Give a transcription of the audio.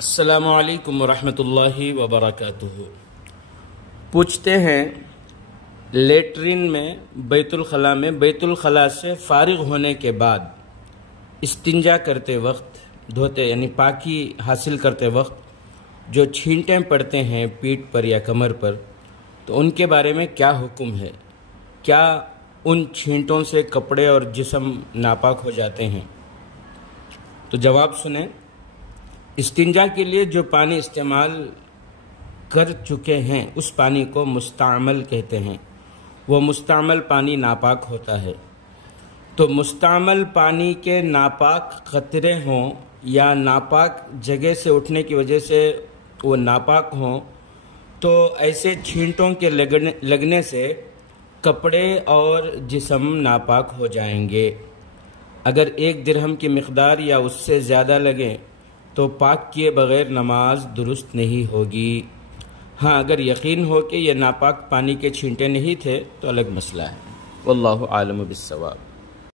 अस्सलामु अलैकुम वरहमतुल्लाहि वबरकातुहू। पूछते हैं, लेटरिन में बैतुल खला में बैतुल खला से फारिग होने के बाद इस्तिंजा करते वक्त, धोते यानी पाकी हासिल करते वक्त जो छींटें पड़ते हैं पीठ पर या कमर पर, तो उनके बारे में क्या हुक्म है? क्या उन छींटों से कपड़े और जिस्म नापाक हो जाते हैं? तो जवाब सुने। इस्तिंजा के लिए जो पानी इस्तेमाल कर चुके हैं उस पानी को मुस्तामल कहते हैं। वो मुस्तामल पानी नापाक होता है। तो मुस्तामल पानी के नापाक कतरे हों या नापाक जगह से उठने की वजह से वो नापाक हों, तो ऐसे छींटों के लगने से कपड़े और जिस्म नापाक हो जाएंगे। अगर 1 दिरहम की मिक़दार या उससे ज़्यादा लगे तो पाक किए बग़ैर नमाज दुरुस्त नहीं होगी। हाँ, अगर यकीन हो कि यह नापाक पानी के छींटे नहीं थे तो अलग मसला है। वल्लाहु आलम बिस्सवाब।